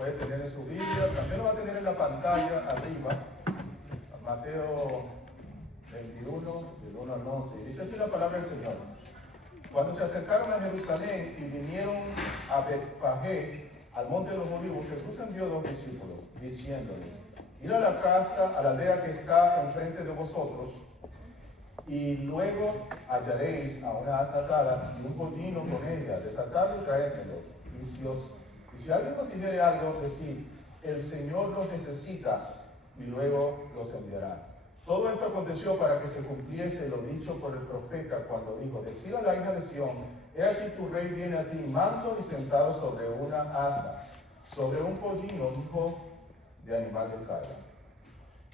puede tener en su Biblia, también lo va a tener en la pantalla arriba. Mateo 21, del 1 al 11. Dice así la palabra del Señor. Cuando se acercaron a Jerusalén y vinieron a Betfagé, al monte de los Olivos, Jesús envió 2 discípulos, diciéndoles: id a la casa, a la aldea que está enfrente de vosotros, y luego hallaréis a una asna atada y un pollino con ella, desatadlo y traédmelos. Y si alguien os dijere algo, decid: el Señor los necesita, y luego los enviará. Todo esto aconteció para que se cumpliese lo dicho por el profeta cuando dijo: decid a la hija de Sión, he aquí tu rey viene a ti, manso y sentado sobre una asna, sobre un pollino, hijo de animal de carga.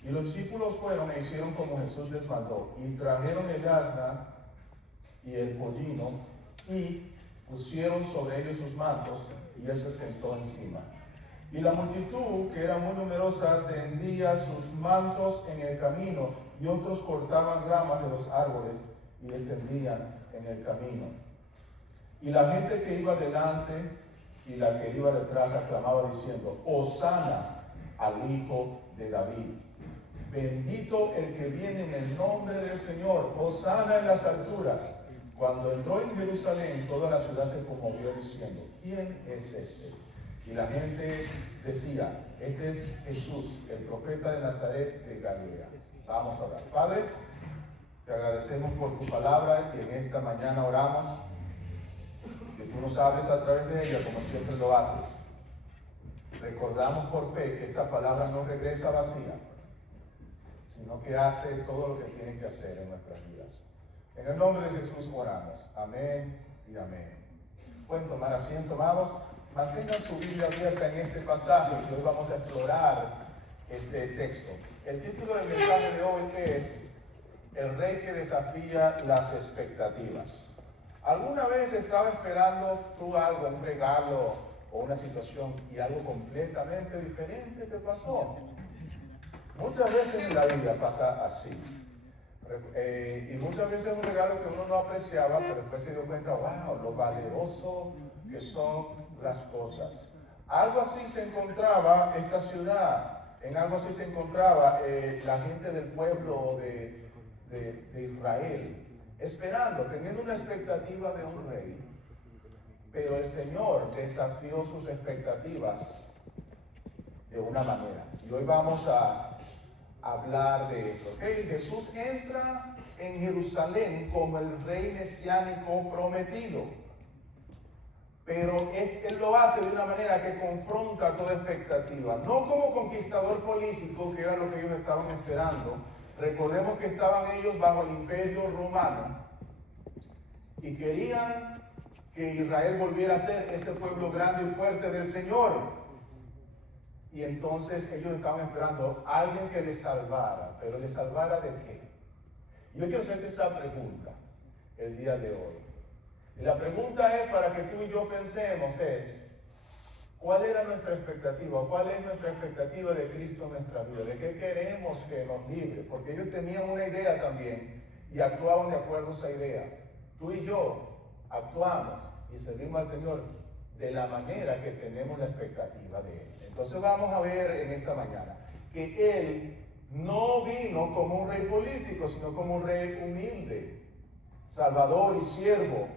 Y los discípulos fueron e hicieron como Jesús les mandó, y trajeron el asna y el pollino, y pusieron sobre ellos sus mantos, y él se sentó encima. Y la multitud, que era muy numerosa, tendía sus mantos en el camino, y otros cortaban ramas de los árboles y les tendían en el camino. Y la gente que iba delante y la que iba detrás aclamaba diciendo: Hosana al Hijo de David. Bendito el que viene en el nombre del Señor, hosana en las alturas. Cuando entró en Jerusalén, toda la ciudad se conmovió diciendo: ¿quién es este? Y la gente decía: este es Jesús, el profeta de Nazaret de Galilea. Vamos a orar. Padre, te agradecemos por tu palabra y en esta mañana oramos que tú nos hables a través de ella como siempre lo haces. Recordamos por fe que esa palabra no regresa vacía, sino que hace todo lo que tiene que hacer en nuestras vidas. En el nombre de Jesús oramos. Amén y amén. Pueden tomar asiento, amados. Mantengan su Biblia abierta en este pasaje y hoy vamos a explorar este texto. El título del mensaje de hoy es El rey que desafía las expectativas. ¿Alguna vez estaba esperando tú algo, un regalo o una situación y algo completamente diferente te pasó? Muchas veces en la vida pasa así. Y muchas veces es un regalo que uno no apreciaba, pero después se dio cuenta: wow, lo valeroso que son las cosas. Algo así se encontraba esta ciudad, en algo así se encontraba la gente del pueblo de Israel, esperando, teniendo una expectativa de un rey, pero el Señor desafió sus expectativas de una manera. Y hoy vamos a hablar de esto. ¿Okay? Jesús entra en Jerusalén como el rey mesiánico prometido, pero él lo hace de una manera que confronta toda expectativa, no como conquistador político, que era lo que ellos estaban esperando. Recordemos que estaban ellos bajo el imperio romano y querían que Israel volviera a ser ese pueblo grande y fuerte del Señor. Y entonces ellos estaban esperando a alguien que les salvara, pero ¿les salvara de qué? Yo quiero hacerte esa pregunta el día de hoy. Y la pregunta es, para que tú y yo pensemos, es: ¿cuál era nuestra expectativa? ¿Cuál es nuestra expectativa de Cristo en nuestra vida? ¿De qué queremos que nos libre? Porque ellos tenían una idea también y actuaban de acuerdo a esa idea. Tú y yo actuamos y servimos al Señor de la manera que tenemos la expectativa de Él. Entonces vamos a ver en esta mañana que Él no vino como un rey político, sino como un rey humilde, salvador y siervo,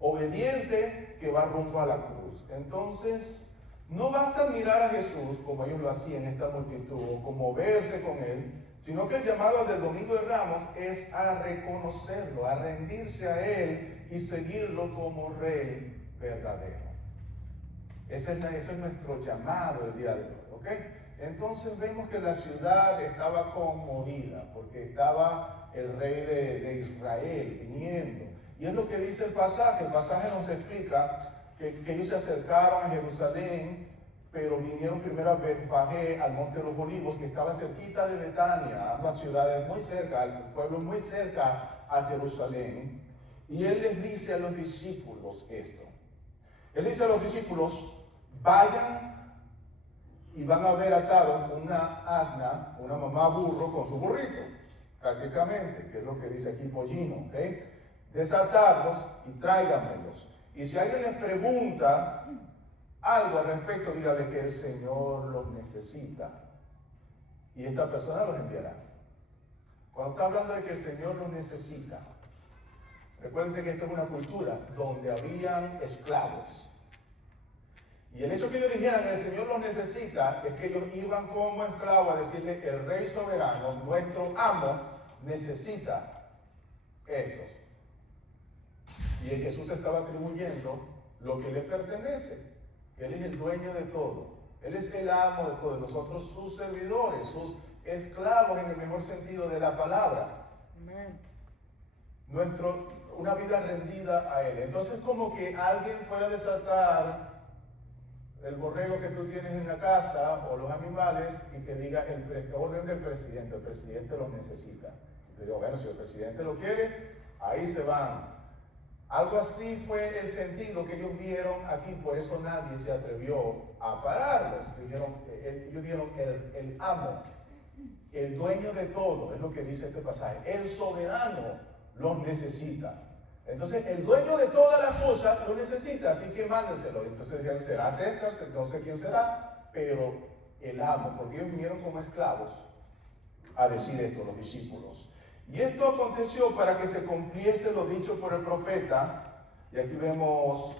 obediente, que va rumbo a la cruz. Entonces, no basta mirar a Jesús como ellos lo hacían, esta multitud, o como verse con Él, sino que el llamado del Domingo de Ramos es a reconocerlo, a rendirse a Él y seguirlo como Rey verdadero. Ese es nuestro llamado el día de hoy, ¿ok? Entonces vemos que la ciudad estaba conmovida porque estaba el rey de Israel viniendo. Y es lo que dice el pasaje. El pasaje nos explica que ellos se acercaron a Jerusalén, pero vinieron primero a Betfagé, al monte de los Olivos, que estaba cerquita de Betania, ambas ciudades muy cerca, el pueblo muy cerca a Jerusalén. Y él les dice a los discípulos esto. Él dice a los discípulos: vayan y van a ver atado una asna, una mamá burro con su burrito, prácticamente, que es lo que dice aquí pollino, ¿ok? Desatarlos y tráiganmelos. Y si alguien les pregunta algo al respecto, dígale que el Señor los necesita y esta persona los enviará. Cuando está hablando de que el Señor los necesita, recuérdense que esto es una cultura donde habían esclavos. Y el hecho que ellos dijeran el Señor los necesita es que ellos iban como esclavos a decirle el Rey soberano, nuestro amo, necesita estos. Y en Jesús estaba atribuyendo lo que le pertenece. Él es el dueño de todo. Él es el amo de todo. Nosotros sus servidores, sus esclavos en el mejor sentido de la palabra. Amén. Una vida rendida a Él. Entonces como que alguien fuera a desatar el borrego que tú tienes en la casa o los animales y te diga el orden del presidente, el presidente los necesita. Y te digo, bueno, si el presidente lo quiere, ahí se van. Algo así fue el sentido que ellos vieron aquí, por eso nadie se atrevió a pararlos. Ellos dijeron el amo, el dueño de todo, es lo que dice este pasaje, el soberano los necesita. Entonces el dueño de todas las cosas lo necesita, así que mándenselo. Entonces dijeron, será César, no sé quién será, pero el amo, porque ellos vinieron como esclavos a decir esto, los discípulos. Y esto aconteció para que se cumpliese lo dicho por el profeta, y aquí vemos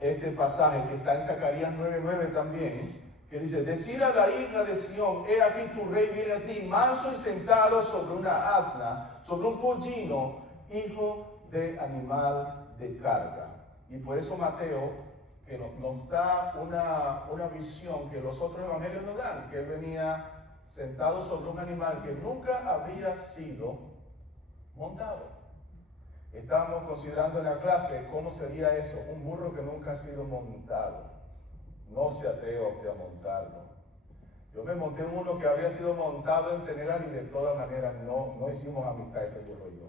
este pasaje que está en Zacarías 9:9 también, que dice, decir a la hija de Sión, he aquí tu rey viene a ti, manso y sentado sobre una asna, sobre un pollino, hijo de animal de carga. Y por eso Mateo, que nos da una visión que los otros evangelios nos dan, que él venía sentado sobre un animal que nunca había sido montado. Estábamos considerando en la clase cómo sería eso, un burro que nunca ha sido montado. No se atreva usted a montarlo. Yo me monté en uno que había sido montado en Senegal y de todas maneras no hicimos amistad ese burro y yo.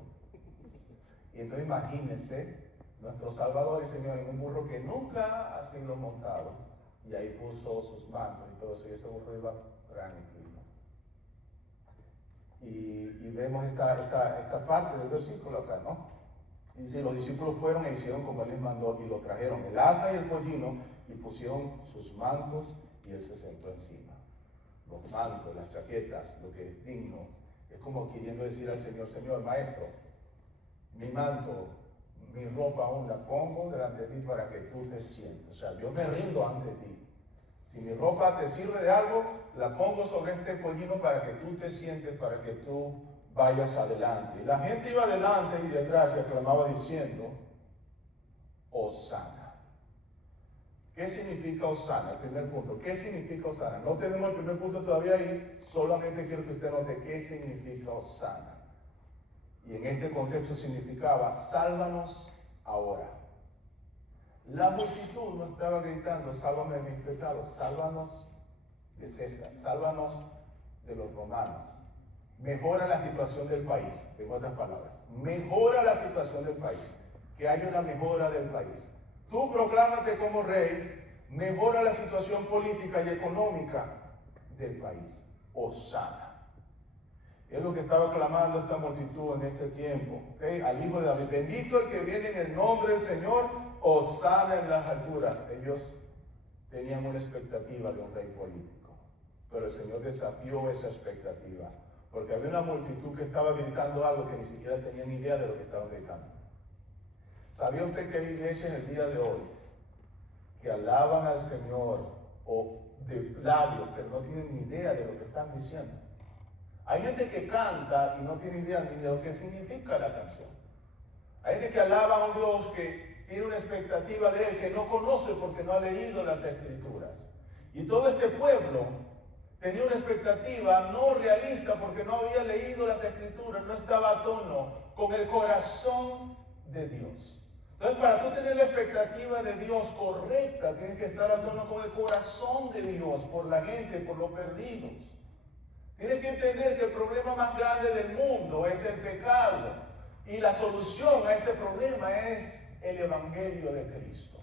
Y entonces imagínense, nuestro Salvador y Señor en un burro que nunca ha sido montado, y ahí puso sus mantos y todo eso, y ese burro iba tranquilo. Y vemos esta parte del versículo acá, ¿no? Y dice, los discípulos fueron e hicieron como él les mandó y lo trajeron, el asna y el pollino, y pusieron sus mantos y él se sentó encima. Los mantos, las chaquetas, lo que es digno. Es como queriendo decir al Señor, Señor, Maestro, mi manto, mi ropa aún la pongo delante de ti para que tú te sientes. O sea, yo me rindo ante ti. Si mi ropa te sirve de algo, la pongo sobre este pollino para que tú te sientes, para que tú vayas adelante. Y la gente iba adelante y detrás y aclamaba diciendo, Hosana. ¿Qué significa Hosana? El primer punto. ¿Qué significa Hosana? No tenemos el primer punto todavía ahí, solamente quiero que usted note qué significa Hosana. Y en este contexto significaba, sálvanos ahora. La multitud no estaba gritando, sálvame de mis pecados, sálvanos de César, sálvanos de los romanos. Mejora la situación del país, en otras palabras. Mejora la situación del país, que haya una mejora del país. Tú proclámate como rey, mejora la situación política y económica del país. Hosana. Es lo que estaba clamando esta multitud en este tiempo, ¿okay? Al Hijo de David. Bendito el que viene en el nombre del Señor, hosana en las alturas. Ellos tenían una expectativa de un rey político, pero el Señor desafió esa expectativa, porque había una multitud que estaba gritando algo que ni siquiera tenían idea de lo que estaban gritando. ¿Sabía usted que hay iglesias en el día de hoy que alaban al Señor o de labios, pero no tienen ni idea de lo que están diciendo? Hay gente que canta y no tiene idea ni de lo que significa la canción. Hay gente que alaba a un Dios que tiene una expectativa de Él que no conoce porque no ha leído las Escrituras. Y todo este pueblo tenía una expectativa no realista porque no había leído las Escrituras, no estaba a tono con el corazón de Dios. Entonces, para tú tener la expectativa de Dios correcta, tienes que estar a tono con el corazón de Dios, por la gente, por los perdidos. Tienes que entender que el problema más grande del mundo es el pecado. Y la solución a ese problema es el Evangelio de Cristo.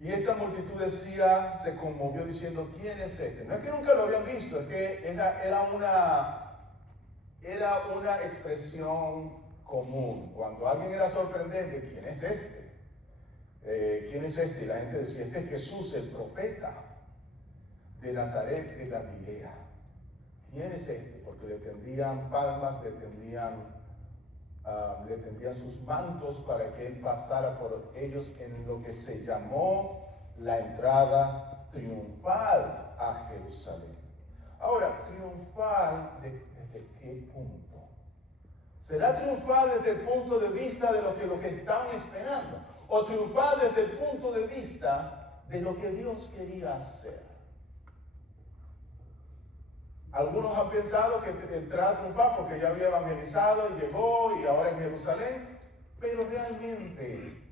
Y esta multitud decía, se conmovió diciendo, ¿quién es este? No es que nunca lo habían visto, es que era una expresión común. Cuando alguien era sorprendente, ¿quién es este? ¿quién es este? Y la gente decía, este es Jesús, el profeta de Nazaret de Galilea. ¿Quién es este? Porque le tendían palmas, le tendían sus mantos para que él pasara por ellos en lo que se llamó la entrada triunfal a Jerusalén. Ahora, triunfal ¿desde qué punto? ¿Será triunfal desde el punto de vista de lo que estaban esperando? ¿O triunfal desde el punto de vista de lo que Dios quería hacer? Algunos han pensado que entrará a triunfar porque ya había evangelizado y llegó y ahora en Jerusalén, pero realmente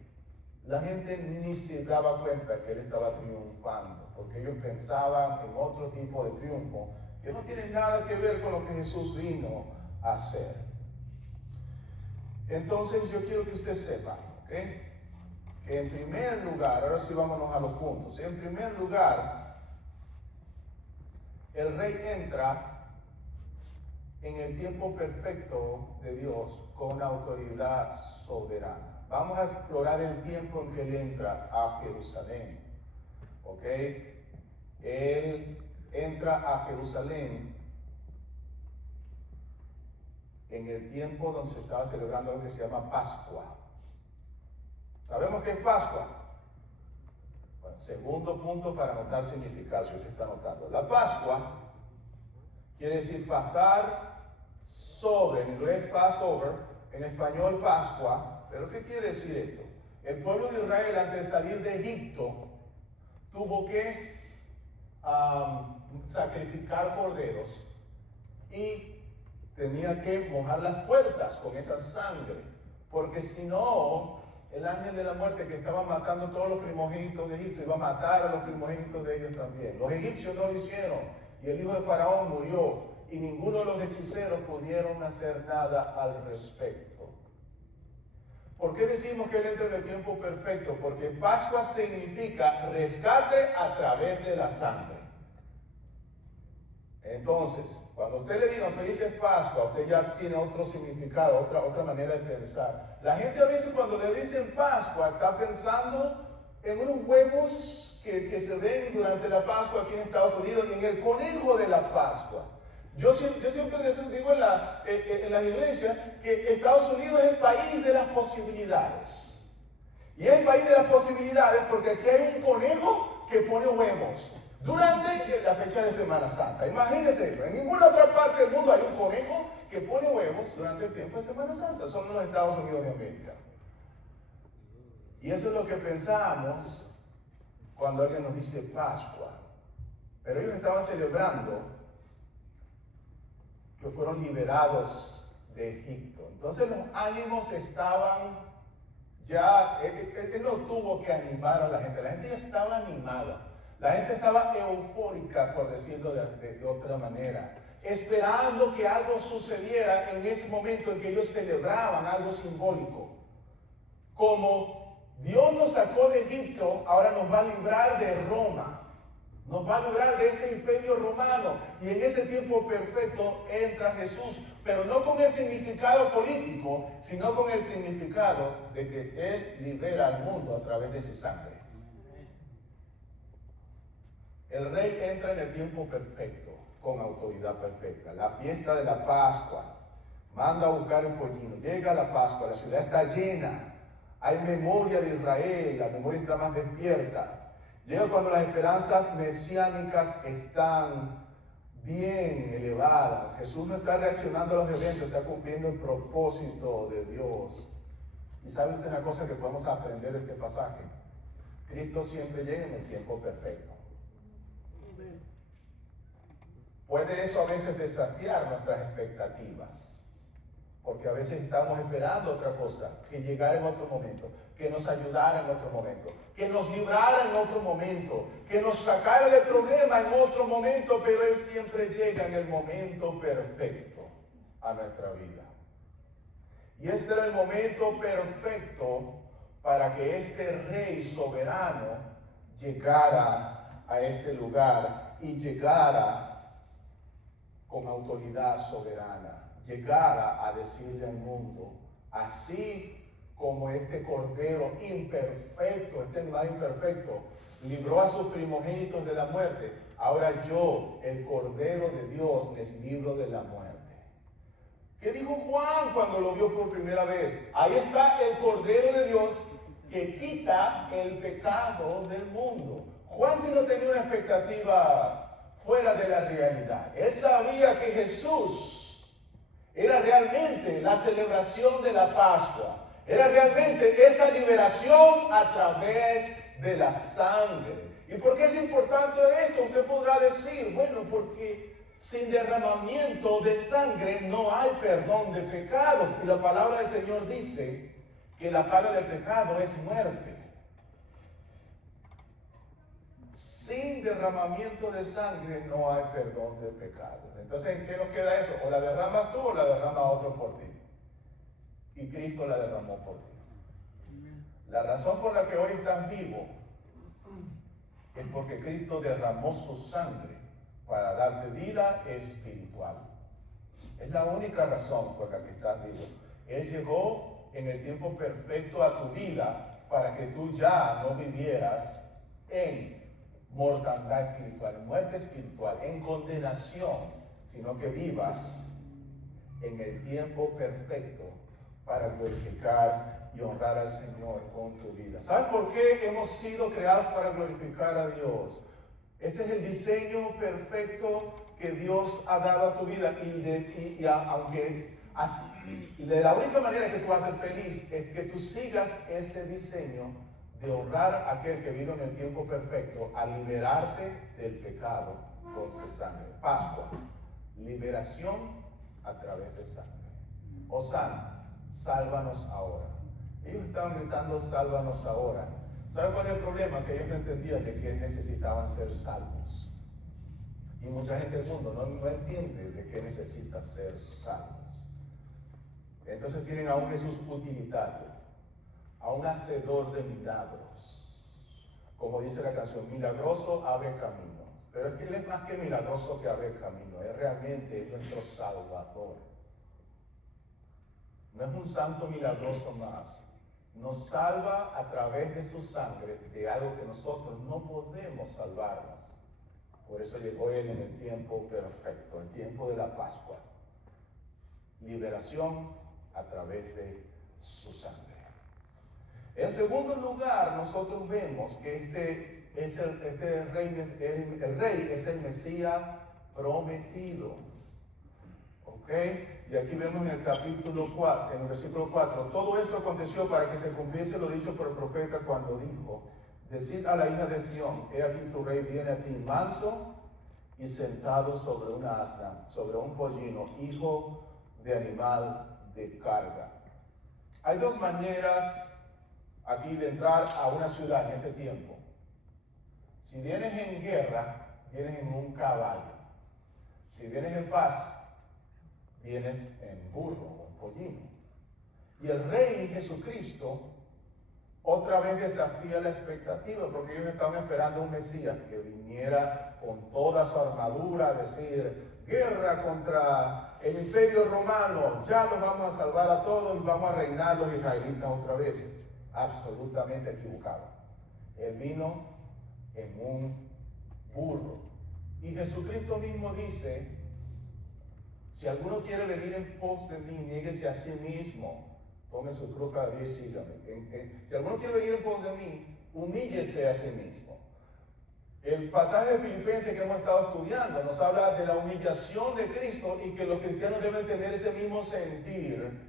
la gente ni se daba cuenta que él estaba triunfando, porque ellos pensaban en otro tipo de triunfo que no tiene nada que ver con lo que Jesús vino a hacer. Entonces yo quiero que usted sepa, ¿ok? Que en primer lugar, ahora sí vámonos a los puntos. En primer lugar, el rey entra en el tiempo perfecto de Dios con autoridad soberana. Vamos a explorar el tiempo en que él entra a Jerusalén. ¿Ok? Él entra a Jerusalén en el tiempo donde se estaba celebrando algo que se llama Pascua. ¿Sabemos qué es Pascua? Bueno, segundo punto para anotar significado, si usted está anotando. La Pascua quiere decir pasar sobre, en inglés Passover, en español Pascua. ¿Pero qué quiere decir esto? El pueblo de Israel, antes de salir de Egipto, tuvo que sacrificar corderos y tenía que mojar las puertas con esa sangre, porque si no, el ángel de la muerte que estaba matando todos los primogénitos de Egipto iba a matar a los primogénitos de ellos también. Los egipcios no lo hicieron y el hijo de Faraón murió y ninguno de los hechiceros pudieron hacer nada al respecto. ¿Por qué decimos que él entra en el tiempo perfecto? Porque Pascua significa rescate a través de la sangre. Entonces, cuando usted le diga felices Pascua, usted ya tiene otro significado, otra manera de pensar. La gente a veces cuando le dicen Pascua está pensando en unos huevos que se ven durante la Pascua aquí en Estados Unidos, en el conejo de la Pascua. Yo siempre digo en las iglesias que Estados Unidos es el país de las posibilidades. Y es el país de las posibilidades porque aquí hay un conejo que pone huevos durante la fecha de Semana Santa. Imagínense, en ninguna otra parte del mundo hay un conejo que pone huevos durante el tiempo de Semana Santa. Son los Estados Unidos de América. Y eso es lo que pensamos cuando alguien nos dice Pascua. Pero ellos estaban celebrando que fueron liberados de Egipto. Entonces los ánimos estaban ya, él no tuvo que animar a la gente ya estaba animada. La gente estaba eufórica, por decirlo de otra manera, esperando que algo sucediera en ese momento en que ellos celebraban algo simbólico. Como Dios nos sacó de Egipto, ahora nos va a librar de Roma. Nos va a librar de este imperio romano. Y en ese tiempo perfecto entra Jesús, pero no con el significado político, sino con el significado de que Él libera al mundo a través de su sangre. El rey entra en el tiempo perfecto, con autoridad perfecta. La fiesta de la Pascua. Manda a buscar el pollino. Llega la Pascua, la ciudad está llena. Hay memoria de Israel, la memoria está más despierta. Llega cuando las esperanzas mesiánicas están bien elevadas. Jesús no está reaccionando a los eventos, está cumpliendo el propósito de Dios. Y sabe usted una cosa que podemos aprender de este pasaje. Cristo siempre llega en el tiempo perfecto. Puede eso a veces desafiar nuestras expectativas, porque a veces estamos esperando otra cosa, que llegara en otro momento, que nos ayudara en otro momento, que nos librara en otro momento, que nos sacara del problema en otro momento, pero Él siempre llega en el momento perfecto a nuestra vida. Y este era el momento perfecto para que este Rey soberano llegara a este lugar y llegara con autoridad soberana, llegara a decirle al mundo, así como este cordero imperfecto, este animal imperfecto, libró a sus primogénitos de la muerte, ahora yo, el cordero de Dios, les libro de la muerte. ¿Qué dijo Juan cuando lo vio por primera vez? Ahí está el cordero de Dios que quita el pecado del mundo. Juan sí no tenía una expectativa fuera de la realidad. Él sabía que Jesús era realmente la celebración de la Pascua. Era realmente esa liberación a través de la sangre. ¿Y por qué es importante esto? Usted podrá decir, bueno, porque sin derramamiento de sangre no hay perdón de pecados. Y la palabra del Señor dice que la paga del pecado es muerte. Sin derramamiento de sangre no hay perdón de pecados. Entonces, ¿en qué nos queda eso? O la derramas tú o la derrama otro por ti. Y Cristo la derramó por ti. La razón por la que hoy estás vivo es porque Cristo derramó su sangre para darte vida espiritual. Es la única razón por la que estás vivo. Él llegó en el tiempo perfecto a tu vida para que tú ya no vivieras en mortandad espiritual, en muerte espiritual, en condenación, sino que vivas en el tiempo perfecto para glorificar y honrar al Señor con tu vida. ¿Sabes por qué hemos sido creados para glorificar a Dios? Ese es el diseño perfecto que Dios ha dado a tu vida aunque así, de la única manera que tú vas a ser feliz es que tú sigas ese diseño de honrar a aquel que vino en el tiempo perfecto a liberarte del pecado con su sangre. Pascua, liberación a través de sangre. Osana, sálvanos ahora. Ellos estaban gritando, sálvanos ahora. ¿Sabe cuál es el problema? Que ellos no entendían de que necesitaban ser salvos. Y mucha gente del mundo no entiende de que necesita ser salvos. Entonces tienen a un Jesús utilitario, a un hacedor de milagros. Como dice la canción, milagroso abre camino. Pero es que Él es más que milagroso que abre camino. Es realmente nuestro Salvador. No es un santo milagroso más. Nos salva a través de su sangre de algo que nosotros no podemos salvarnos. Por eso llegó Él en el tiempo perfecto, el tiempo de la Pascua. Liberación a través de su sangre. En segundo lugar, nosotros vemos que el rey es el Mesías prometido. ¿Ok? Y aquí vemos en el capítulo 4, en el versículo 4, todo esto aconteció para que se cumpliese lo dicho por el profeta cuando dijo, decid a la hija de Sión, he aquí tu rey viene a ti manso y sentado sobre una asna, sobre un pollino, hijo de animal de carga. Hay dos maneras aquí de entrar a una ciudad en ese tiempo. Si vienes en guerra, vienes en un caballo. Si vienes en paz, vienes en burro o en pollino. Y el rey Jesucristo otra vez desafía la expectativa, porque ellos estaban esperando un Mesías que viniera con toda su armadura, a decir, guerra contra el imperio romano, ya los vamos a salvar a todos y vamos a reinar los israelitas otra vez. Absolutamente equivocado. Él vino en un burro. Y Jesucristo mismo dice, si alguno quiere venir en pos de mí, niéguese a sí mismo, tome su cruz cada día y sígame. Si alguno quiere venir en pos de mí, humíllese a sí mismo. El pasaje de Filipenses que hemos estado estudiando nos habla de la humillación de Cristo y que los cristianos deben tener ese mismo sentir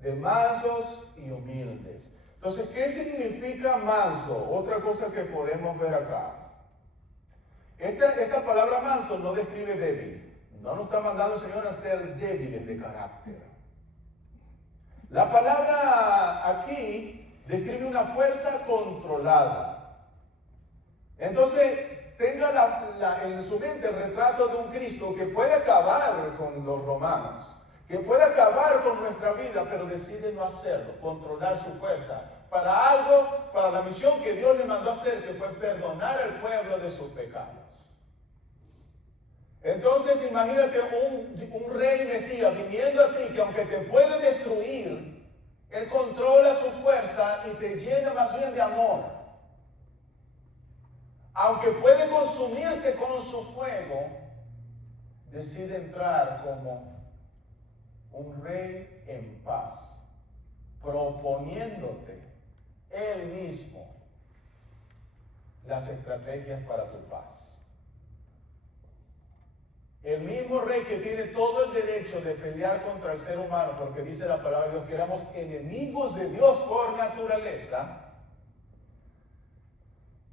de mansos y humildes. Entonces, ¿qué significa manso? Otra cosa que podemos ver acá. Esta palabra manso no describe débil. No nos está mandando el Señor a ser débiles de carácter. La palabra aquí describe una fuerza controlada. Entonces, tenga en su mente el retrato de un Cristo que puede acabar con los romanos, que puede acabar con nuestra vida, pero decide no hacerlo, controlar su fuerza para algo, para la misión que Dios le mandó a hacer, que fue perdonar al pueblo de sus pecados. Entonces imagínate un rey Mesías viniendo a ti que aunque te puede destruir, Él controla su fuerza y te llena más bien de amor. Aunque puede consumirte con su fuego, decide entrar como un rey en paz, proponiéndote él mismo las estrategias para tu paz. El mismo rey que tiene todo el derecho de pelear contra el ser humano, porque dice la palabra de Dios que éramos enemigos de Dios por naturaleza,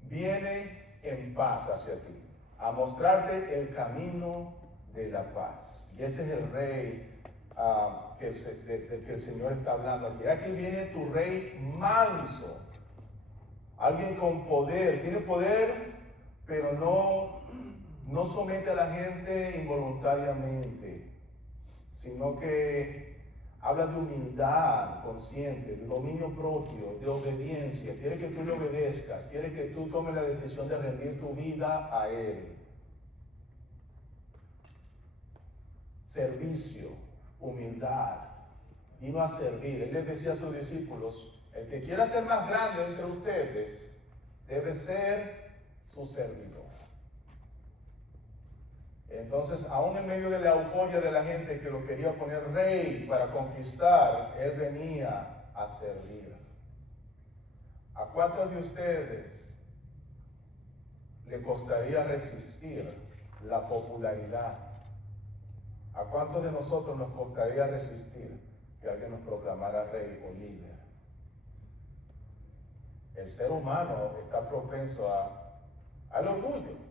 viene en paz hacia ti, a mostrarte el camino de la paz. Y ese es el rey del que el Señor está hablando aquí. Aquí viene tu rey manso, alguien con poder, tiene poder, pero no somete a la gente involuntariamente, sino que habla de humildad consciente, de dominio propio, de obediencia. Quiere que tú le obedezcas, quiere que tú tomes la decisión de rendir tu vida a Él. Servicio, humildad, vino a servir. Él les decía a sus discípulos: el que quiera ser más grande entre ustedes debe ser su servidor. Entonces, aún en medio de la euforia de la gente que lo quería poner rey para conquistar, él venía a servir. ¿A cuántos de ustedes le costaría resistir la popularidad? ¿A cuántos de nosotros nos costaría resistir que alguien nos proclamara rey o líder? El ser humano está propenso al orgullo.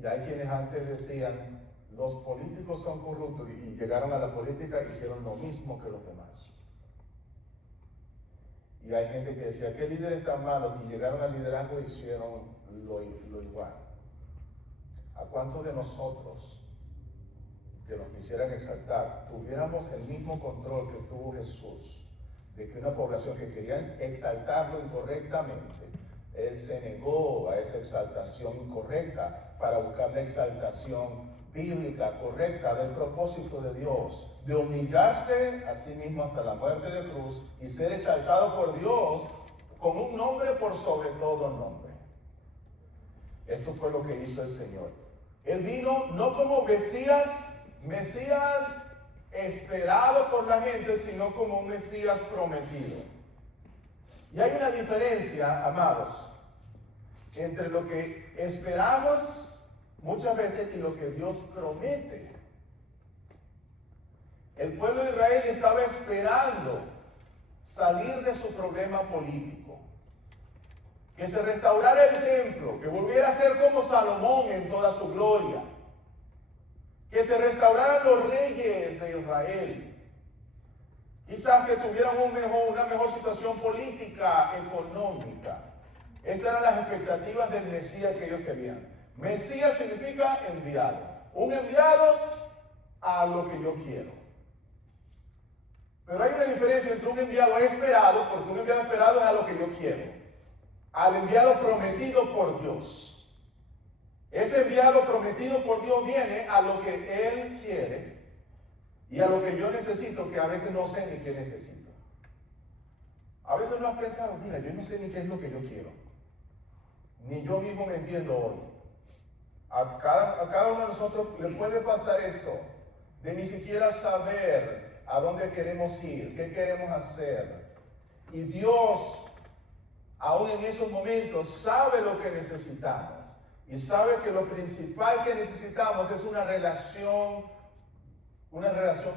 Y hay quienes antes decían: los políticos son corruptos, y llegaron a la política y hicieron lo mismo que los demás. Y hay gente que decía: ¿qué líderes tan malos? Y llegaron al liderazgo y hicieron lo igual. ¿A cuántos de nosotros que nos quisieran exaltar tuviéramos el mismo control que tuvo Jesús, de que una población que quería exaltarlo incorrectamente, él se negó a esa exaltación incorrecta para buscar la exaltación bíblica correcta del propósito de Dios, de humillarse a sí mismo hasta la muerte de cruz y ser exaltado por Dios con un nombre por sobre todo nombre. Esto fue lo que hizo el Señor. Él vino no como Mesías esperado por la gente, sino como un Mesías prometido. Y hay una diferencia, amados, entre lo que esperamos muchas veces y lo que Dios promete. El pueblo de Israel estaba esperando salir de su problema político, que se restaurara el templo, que volviera a ser como Salomón en toda su gloria, que se restauraran los reyes de Israel, quizás que tuvieran una mejor situación política, económica. Estas eran las expectativas del Mesías que ellos querían. Mesías significa enviado. Un enviado a lo que yo quiero. Pero hay una diferencia entre un enviado esperado, porque un enviado esperado es a lo que yo quiero, al enviado prometido por Dios. Ese enviado prometido por Dios viene a lo que Él quiere y a lo que yo necesito, que a veces no sé ni qué necesito. A veces no has pensado: mira, yo no sé ni qué es lo que yo quiero. Ni yo mismo me entiendo hoy. A cada uno de nosotros le puede pasar eso, de ni siquiera saber a dónde queremos ir, qué queremos hacer. Y Dios, aún en esos momentos, sabe lo que necesitamos. Y sabe que lo principal que necesitamos es una relación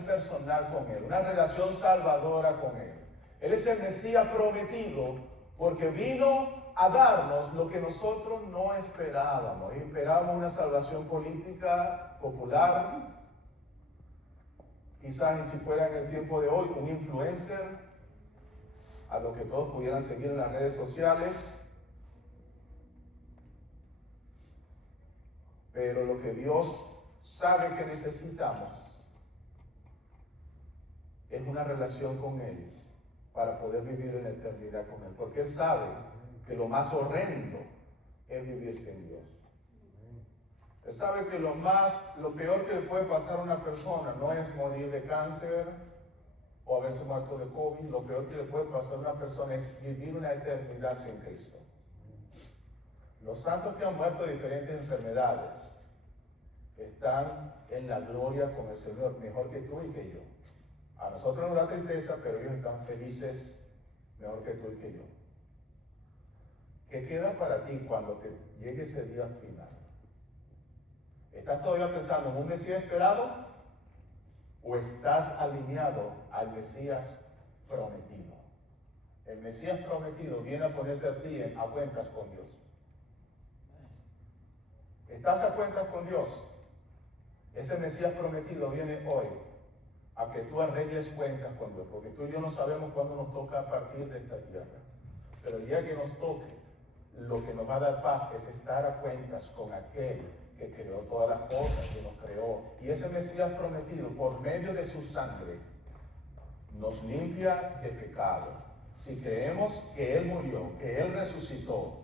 personal con Él, una relación salvadora con Él. Él es el Mesías prometido porque vino a darnos lo que nosotros no esperábamos. Esperábamos una salvación política popular, quizás si fuera en el tiempo de hoy, un influencer, a lo que todos pudieran seguir en las redes sociales. Pero lo que Dios sabe que necesitamos es una relación con Él para poder vivir en la eternidad con Él. Porque Él sabe que lo más horrendo es vivir sin Dios. Él sabe que lo peor que le puede pasar a una persona no es morir de cáncer, o haberse muerto de COVID. Lo peor que le puede pasar a una persona es vivir una eternidad sin Cristo. Los santos que han muerto de diferentes enfermedades están en la gloria con el Señor, mejor que tú y que yo. A nosotros nos da tristeza, pero ellos están felices mejor que tú y que yo. ¿Qué queda para ti cuando te llegue ese día final? ¿Estás todavía pensando en un Mesías esperado? ¿O estás alineado al Mesías prometido? El Mesías prometido viene a ponerte a ti a cuentas con Dios. ¿Estás a cuentas con Dios? Ese Mesías prometido viene hoy a que tú arregles cuentas con Dios, porque tú y yo no sabemos cuándo nos toca partir de esta tierra. Pero el día que nos toque, lo que nos va a dar paz es estar a cuentas con aquel que creó todas las cosas, que nos creó. Y ese Mesías prometido, por medio de su sangre, nos limpia de pecado. Si creemos que Él murió, que Él resucitó,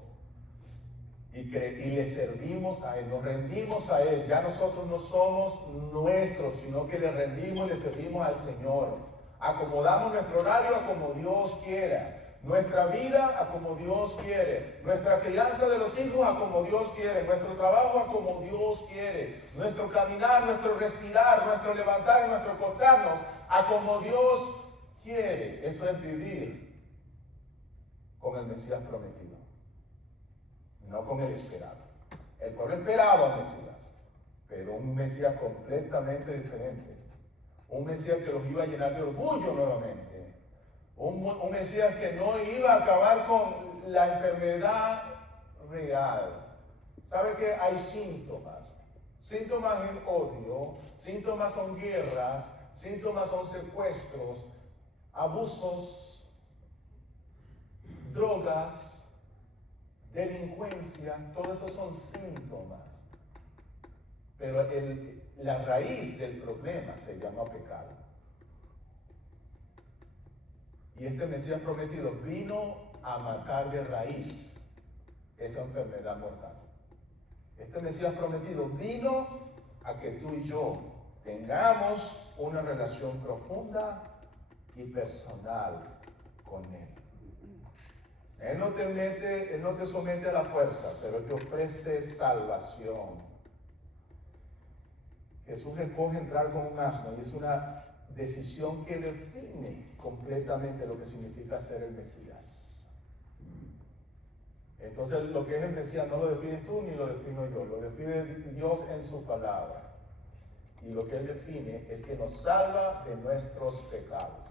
y le servimos a Él, nos rendimos a Él, ya nosotros no somos nuestros, sino que le rendimos y le servimos al Señor. Acomodamos nuestro horario a como Dios quiera, nuestra vida a como Dios quiere, nuestra crianza de los hijos a como Dios quiere, nuestro trabajo a como Dios quiere, nuestro caminar, nuestro respirar, nuestro levantar y nuestro acostarnos a como Dios quiere. Eso es vivir con el Mesías prometido, no con el esperado. El pueblo esperaba al Mesías, pero un Mesías completamente diferente. Un Mesías que los iba a llenar de orgullo nuevamente. Un Mesías que no iba a acabar con la enfermedad real. ¿Sabe que hay síntomas? Síntomas es odio, síntomas son guerras, síntomas son secuestros, abusos, drogas, delincuencia, todo eso son síntomas. Pero la raíz del problema se llama pecado. Y este Mesías prometido vino a matar de raíz esa enfermedad mortal. Este Mesías prometido vino a que tú y yo tengamos una relación profunda y personal con Él. Él no te somete a la fuerza, pero te ofrece salvación. Jesús escoge entrar con un asno y es una decisión que define completamente lo que significa ser el Mesías. Entonces lo que es el Mesías no lo defines tú ni lo defino yo, lo define Dios en su palabra. Y lo que Él define es que nos salva de nuestros pecados.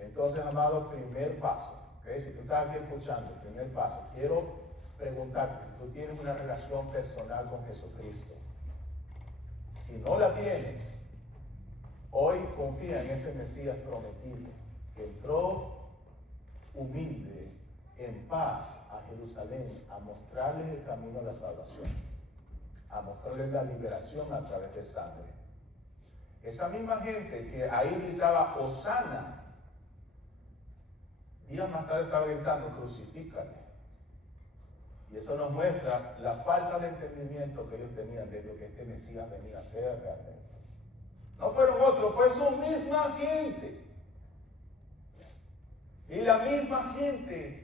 Entonces, amado, primer paso, ¿okay? Si tú estás aquí escuchando, primer paso, quiero preguntarte, ¿tú tienes una relación personal con Jesucristo? Si no la tienes, hoy confía en ese Mesías prometido, que entró humilde, en paz a Jerusalén, a mostrarles el camino a la salvación, a mostrarles la liberación a través de sangre. Esa misma gente que ahí gritaba Hosana, días más tarde estaba gritando crucifícale. Y eso nos muestra la falta de entendimiento que ellos tenían de lo que este Mesías venía a hacer realmente. No fueron otros, fue su misma gente. Y la misma gente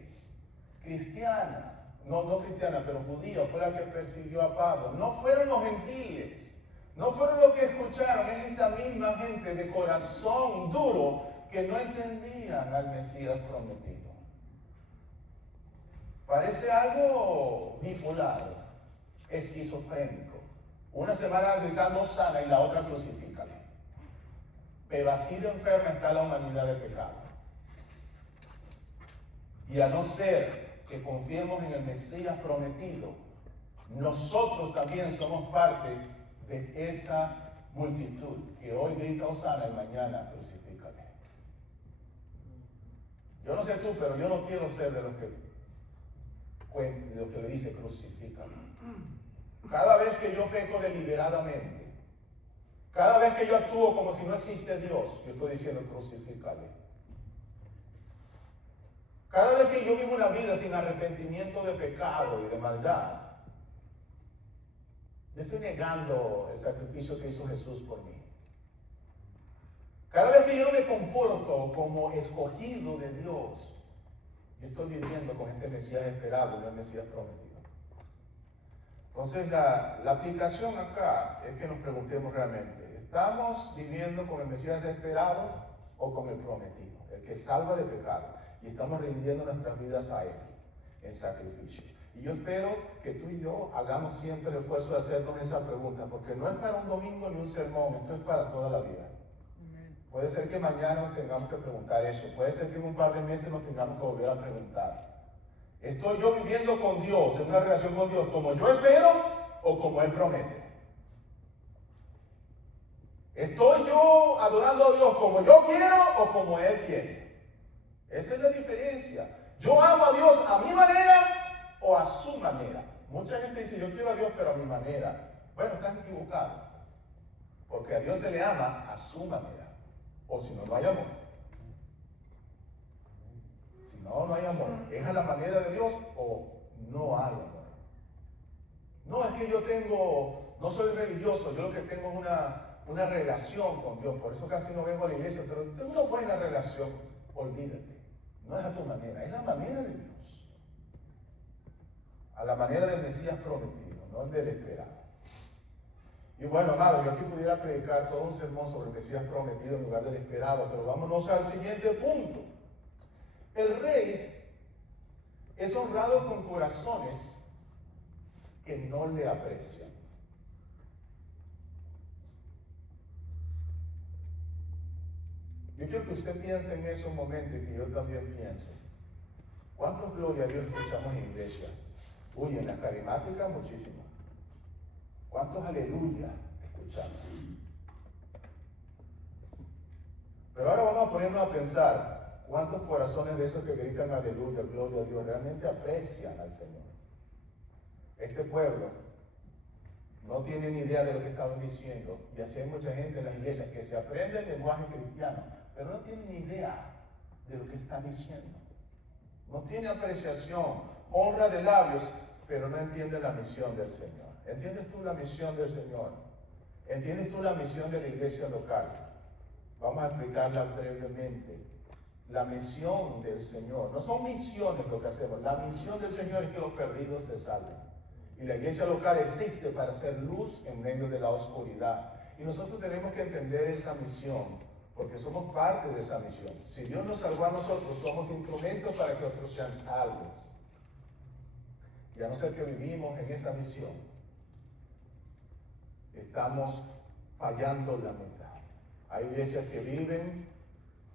cristiana, no cristiana, pero judía, fue la que persiguió a Pablo. No fueron los gentiles, no fueron los que escucharon, es esta misma gente de corazón duro que no entendían al Mesías prometido. Parece algo bipolar, esquizofrénico. Una semana gritando sana y la otra crucifícale. Pero así de enferma está la humanidad de pecado. Y a no ser que confiemos en el Mesías prometido, nosotros también somos parte de esa multitud que hoy grita Hosana y mañana crucifícale. Yo no sé tú, pero yo no quiero ser de los que le dice crucifícale. Cada vez que yo peco deliberadamente, cada vez que yo actúo como si no existe Dios, yo estoy diciendo crucifícale. Cada vez que yo vivo una vida sin arrepentimiento de pecado y de maldad, yo estoy negando el sacrificio que hizo Jesús por mí. Cada vez que yo no me comporto como escogido de Dios, yo estoy viviendo con este Mesías esperado, no el Mesías prometido. Entonces la aplicación acá es que nos preguntemos realmente, ¿estamos viviendo con el Mesías esperado o con el prometido? El que salva de pecado. Y estamos rindiendo nuestras vidas a Él en sacrificio. Y yo espero que tú y yo hagamos siempre el esfuerzo de hacernos esa pregunta, porque no es para un domingo ni un sermón, esto es para toda la vida. Puede ser que mañana nos tengamos que preguntar eso, puede ser que en un par de meses nos tengamos que volver a preguntar. ¿Estoy yo viviendo con Dios, en una relación con Dios, como yo espero o como Él promete? ¿Estoy yo adorando a Dios como yo quiero o como Él quiere? Esa es la diferencia. ¿Yo amo a Dios a mi manera o a su manera? Mucha gente dice, yo quiero a Dios pero a mi manera. Bueno, están equivocados. Porque a Dios se le ama a su manera. O si no, no hay amor. Si no, no hay amor. ¿Es a la manera de Dios o no hay amor? No, es que yo no soy religioso, yo lo que tengo es una relación con Dios. Por eso casi no vengo a la iglesia, pero tengo una buena relación. Olvídate. No es a tu manera, es la manera de Dios. A la manera del Mesías prometido, no el del esperado. Y bueno, amado, yo aquí pudiera predicar todo un sermón sobre el Mesías prometido en lugar del esperado, pero vámonos al siguiente punto. El rey es honrado con corazones que no le aprecian. Yo quiero que usted piense en eso un momento y que yo también piense. ¿Cuántos gloria a Dios escuchamos en iglesia? Uy, en la carismática muchísimo. ¿Cuántos aleluya escuchamos? Pero ahora vamos a ponernos a pensar, ¿cuántos corazones de esos que gritan aleluya, gloria a Dios, realmente aprecian al Señor? Este pueblo no tiene ni idea de lo que estaban diciendo, y así hay mucha gente en las iglesias que se aprende el lenguaje cristiano, pero no tiene ni idea de lo que están diciendo. No tiene apreciación, honra de labios, pero no entiende la misión del Señor. ¿Entiendes tú la misión del Señor? ¿Entiendes tú la misión de la iglesia local? Vamos a explicarla brevemente. La misión del Señor, no son misiones lo que hacemos, la misión del Señor es que los perdidos se salven. Y la iglesia local existe para hacer luz en medio de la oscuridad. Y nosotros tenemos que entender esa misión, porque somos parte de esa misión. Si Dios nos salvó a nosotros, somos instrumentos para que otros sean salvos. Y a no ser que vivimos en esa misión, estamos fallando la meta. Hay iglesias que viven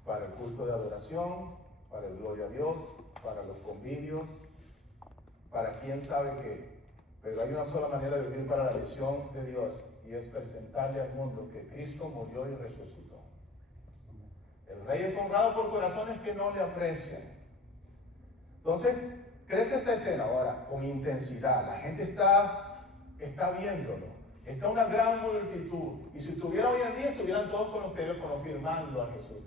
para el culto de adoración, para el gloria a Dios, para los convivios, para quién sabe qué. Pero hay una sola manera de vivir para la visión de Dios, y es presentarle al mundo que Cristo murió y resucitó. El rey es honrado por corazones que no le aprecian. Entonces, crece esta escena ahora con intensidad. La gente está viéndolo. Está una gran multitud. Y si estuviera hoy en día, estuvieran todos con los teléfonos filmando a Jesús,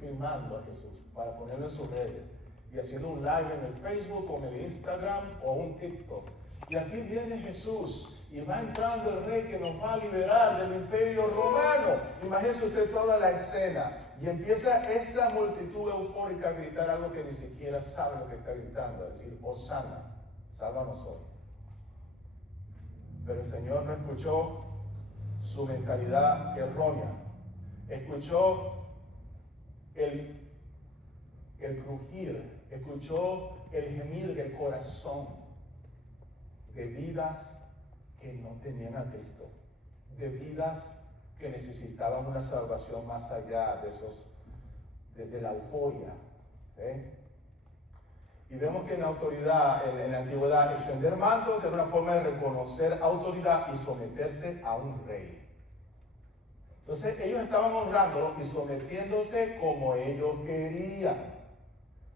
para ponerlo en sus redes. Y haciendo un live en el Facebook, o en el Instagram, o un TikTok. Y aquí viene Jesús. Y va entrando el rey que nos va a liberar del imperio romano. Imagínese usted toda la escena. Y empieza esa multitud eufórica a gritar algo que ni siquiera sabe lo que está gritando. A decir, Hosana, sálvanos hoy. Pero el Señor no escuchó su mentalidad errónea. Escuchó el crujir, escuchó el gemir del corazón de vidas que no tenían a Cristo, de vidas que necesitaban una salvación más allá de la euforia. Y vemos que en la autoridad, en la antigüedad, extender mantos era una forma de reconocer autoridad y someterse a un rey. Entonces ellos estaban honrándolo y sometiéndose como ellos querían.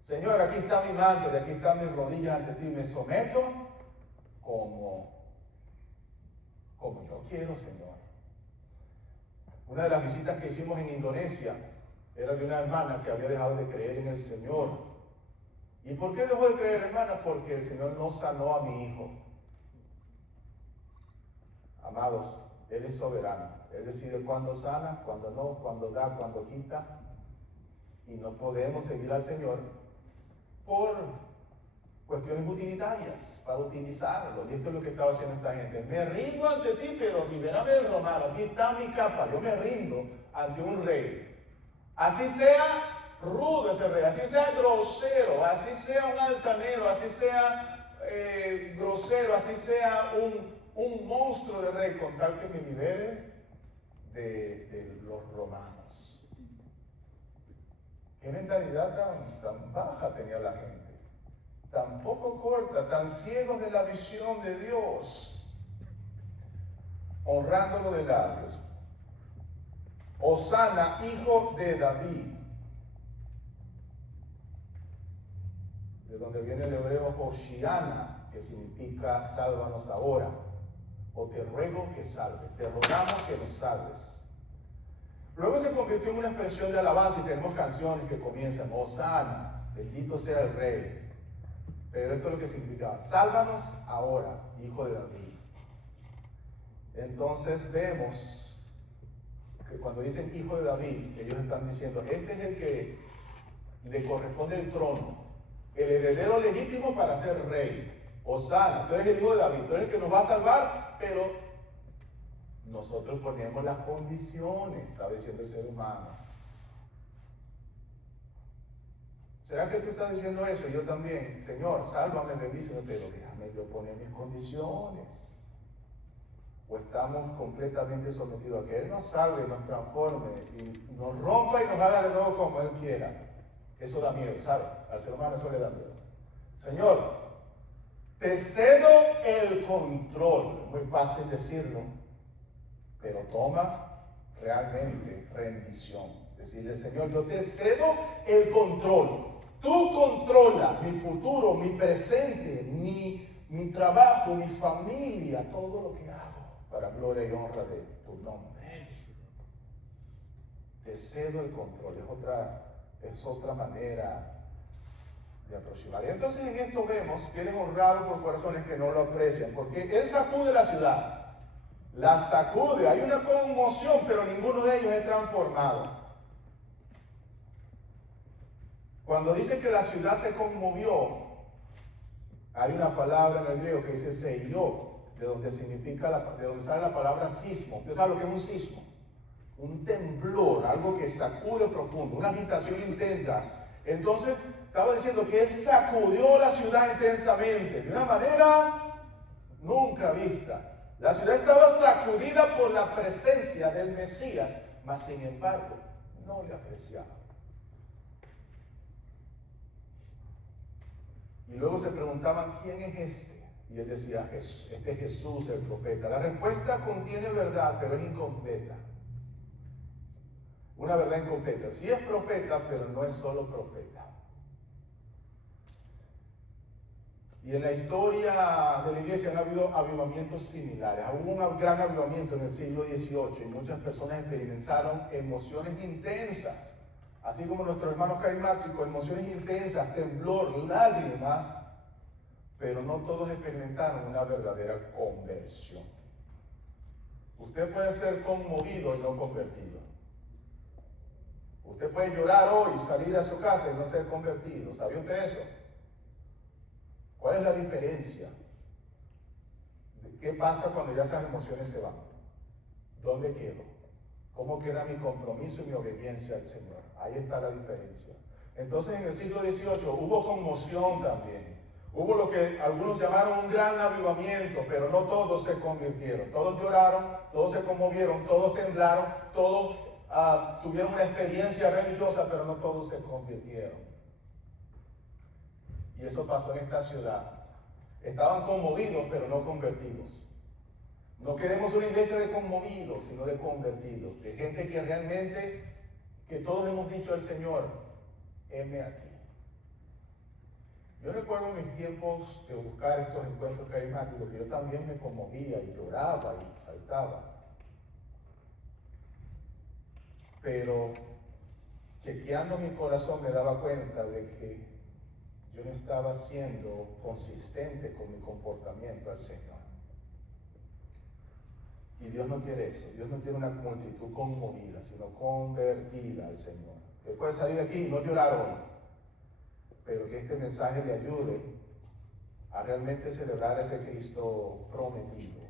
Señor, aquí está mi manto y aquí están mis rodillas ante ti, me someto como yo quiero, Señor. Una de las visitas que hicimos en Indonesia era de una hermana que había dejado de creer en el Señor. ¿Y por qué dejó de creer, hermana? Porque el Señor no sanó a mi hijo. Amados, Él es soberano. Él decide cuándo sana, cuándo no, cuándo da, cuándo quita. Y no podemos seguir al Señor por cuestiones utilitarias, para utilizarlo. Y esto es lo que estaba haciendo esta gente. Me rindo ante ti, pero libérame del romano. Aquí está mi capa. Yo me rindo ante un rey. Así sea rudo ese rey, así sea grosero, así sea un altanero, así sea grosero, así sea un monstruo de rey, con tal que me libere de los romanos. Qué mentalidad tan baja tenía la gente, tan poco corta, tan ciegos de la visión de Dios, honrándolo de labios. Hosana, hijo de David, de donde viene el hebreo Hoshiana, que significa sálvanos ahora, o te ruego que salves, te rogamos que nos salves. Luego se convirtió en una expresión de alabanza y tenemos canciones que comienzan, Hosana, bendito sea el rey. Pero esto es lo que significaba, sálvanos ahora, hijo de David. Entonces vemos que cuando dicen hijo de David, ellos están diciendo, este es el que le corresponde el trono, el heredero legítimo para ser rey. Hosana, tú eres el hijo de David, tú eres el que nos va a salvar, pero nosotros ponemos las condiciones, estaba diciendo el ser humano. ¿Será que tú estás diciendo eso? Yo también, Señor, sálvame, bendíceme, pero déjame yo poner mis condiciones. O estamos completamente sometidos a que Él nos salve, nos transforme, y nos rompa y nos haga de nuevo como Él quiera. Eso da miedo, ¿sabes? Al ser humano eso le da miedo. Señor, te cedo el control. Muy fácil decirlo, pero toma realmente rendición. Decirle, Señor, yo te cedo el control. Tú controla mi futuro, mi presente, mi trabajo, mi familia, todo lo que hago para gloria y honra de tu nombre. Te cedo el control. Es otra manera de aproximar. Y entonces en esto vemos que Él es honrado por corazones que no lo aprecian, porque Él sacude la ciudad, la sacude, hay una conmoción, pero ninguno de ellos es transformado. Cuando dice que la ciudad se conmovió, hay una palabra en el griego que dice seiyó, de donde sale la palabra sismo. Usted sabe lo que es un sismo, un temblor, algo que sacude profundo, una agitación intensa. Entonces estaba diciendo que Él sacudió la ciudad intensamente, de una manera nunca vista. La ciudad estaba sacudida por la presencia del Mesías, mas sin embargo no le apreciaba. Y luego se preguntaban, ¿quién es este? Y Él decía, este es Jesús el profeta. La respuesta contiene verdad, pero es incompleta. Una verdad incompleta. Sí es profeta, pero no es solo profeta. Y en la historia de la iglesia han habido avivamientos similares. Hubo un gran avivamiento en el siglo XVIII y muchas personas experimentaron emociones intensas. Así como nuestros hermanos carismáticos, emociones intensas, temblor, lágrimas, pero no todos experimentaron una verdadera conversión. Usted puede ser conmovido y no convertido. Usted puede llorar hoy, salir a su casa y no ser convertido. ¿Sabía usted eso? ¿Cuál es la diferencia? ¿Qué pasa cuando ya esas emociones se van? ¿Dónde quedo? ¿Cómo queda mi compromiso y mi obediencia al Señor? Ahí está la diferencia. Entonces en el siglo XVIII hubo conmoción también. Hubo lo que algunos llamaron un gran avivamiento, pero no todos se convirtieron. Todos lloraron, todos se conmovieron, todos temblaron, todos tuvieron una experiencia religiosa, pero no todos se convirtieron. Y eso pasó en esta ciudad. Estaban conmovidos, pero no convertidos. No queremos una iglesia de conmovidos, sino de convertidos, de gente que realmente, que todos hemos dicho al Señor, heme aquí. Yo recuerdo en mis tiempos de buscar estos encuentros carismáticos, que yo también me conmovía y lloraba y saltaba. Pero chequeando mi corazón me daba cuenta de que yo no estaba siendo consistente con mi comportamiento al Señor. Y Dios no quiere eso. Dios no quiere una multitud conmovida, sino convertida al Señor. Él puede salir de aquí y no llorar hoy, pero que este mensaje le ayude a realmente celebrar ese Cristo prometido,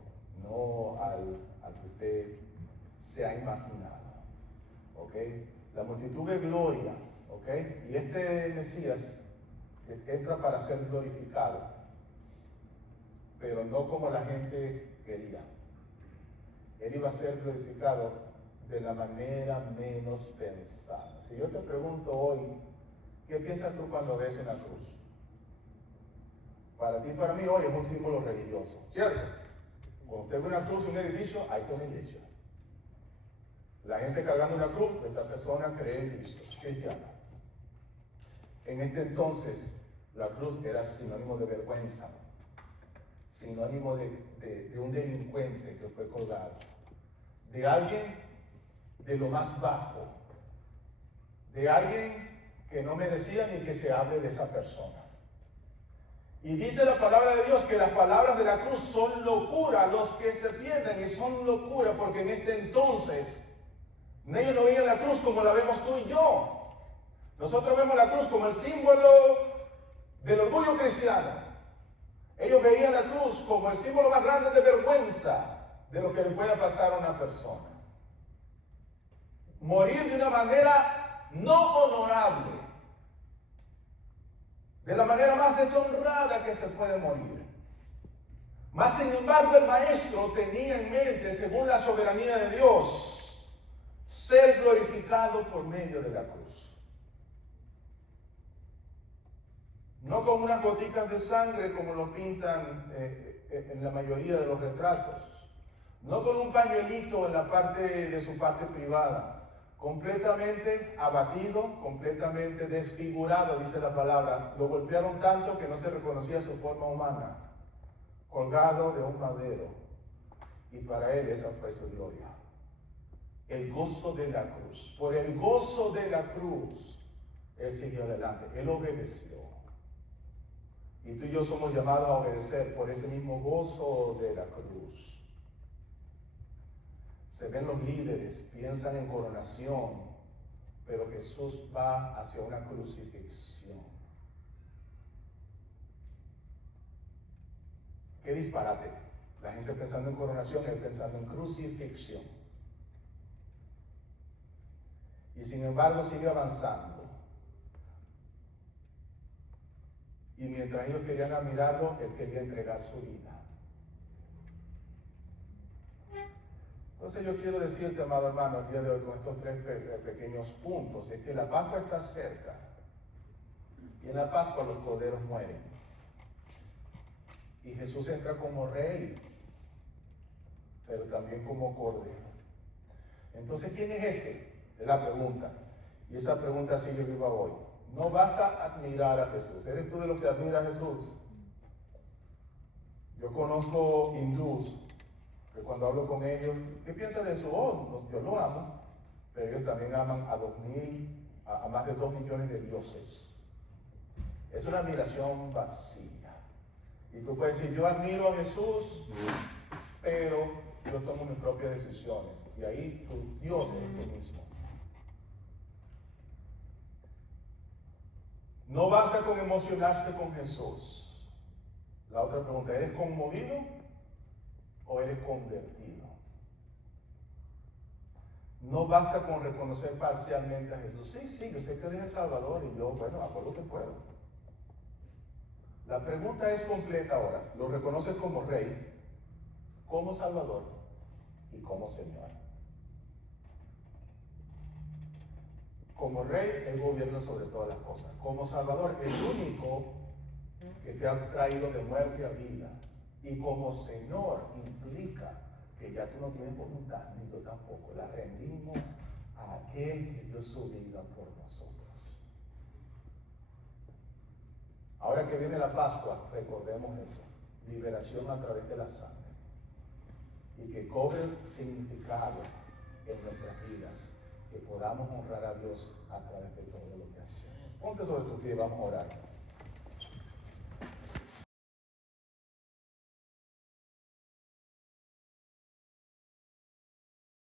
no al que usted se ha imaginado. ¿Ok? La multitud de gloria, ¿ok? Y este Mesías entra para ser glorificado, pero no como la gente quería. Él iba a ser glorificado de la manera menos pensada. Si yo te pregunto hoy, ¿qué piensas tú cuando ves una cruz? Para ti y para mí hoy es un símbolo religioso, ¿cierto? Cuando usted ve una cruz en un edificio, ahí está una iglesia. La gente cargando una cruz, esta persona cree en Cristo, es cristiano. En este entonces, la cruz era sinónimo de vergüenza, sinónimo de un delincuente que fue colgado, de alguien de lo más bajo, de alguien que no merecía ni que se hable de esa persona. Y dice la palabra de Dios que las palabras de la cruz son locura, los que se pierden, y son locura porque en este entonces ellos no veían la cruz como la vemos tú y yo. Nosotros vemos la cruz como el símbolo del orgullo cristiano. Ellos veían la cruz como el símbolo más grande de vergüenza de lo que le pueda pasar a una persona. Morir de una manera no honorable, de la manera más deshonrada que se puede morir. Mas sin embargo el maestro tenía en mente, según la soberanía de Dios, ser glorificado por medio de la cruz. No con unas goticas de sangre como lo pintan en la mayoría de los retratos. No con un pañuelito en la parte de su parte privada. Completamente abatido, completamente desfigurado, dice la palabra. Lo golpearon tanto que no se reconocía su forma humana. Colgado de un madero. Y para él esa fue su gloria. El gozo de la cruz. Por el gozo de la cruz, él siguió adelante. Él obedeció. Y tú y yo somos llamados a obedecer por ese mismo gozo de la cruz. Se ven los líderes, piensan en coronación, pero Jesús va hacia una crucifixión. Qué disparate. La gente pensando en coronación, él pensando en crucifixión. Y sin embargo sigue avanzando. Y mientras ellos querían admirarlo, él quería entregar su vida. Entonces yo quiero decirte, amado hermano, el día de hoy con estos tres pequeños puntos, es que la Pascua está cerca. Y en la Pascua los corderos mueren. Y Jesús entra como rey, pero también como cordero. Entonces, ¿quién es este? Es la pregunta. Y esa pregunta sigue viva hoy. No basta admirar a Jesús. ¿Eres tú de los que admira a Jesús? Yo conozco hindús que cuando hablo con ellos, ¿qué piensas de eso? Oh, yo lo amo, pero ellos también aman a más de 2 millones de dioses. Es una admiración vacía. Y tú puedes decir, yo admiro a Jesús, pero yo tomo mis propias decisiones. Y ahí tu Dios es tú mismo. No basta con emocionarse con Jesús. La otra pregunta, ¿eres conmovido o eres convertido? No basta con reconocer parcialmente a Jesús. Sí, yo sé que Él es el Salvador y yo, bueno, hago lo que puedo. La pregunta es completa ahora. ¿Lo reconoces como Rey, como Salvador y como Señor? Como Rey, Él gobierna sobre todas las cosas. Como Salvador, el único que te ha traído de muerte a vida. Y como Señor implica que ya tú no tienes voluntad, ni yo tampoco. La rendimos a aquel que dio su vida por nosotros. Ahora que viene la Pascua, recordemos eso. Liberación a través de la sangre. Y que cobres significado en nuestras vidas. Que podamos honrar a Dios a través de todo lo que hacemos. Ponte sobre tu pie, vamos a orar.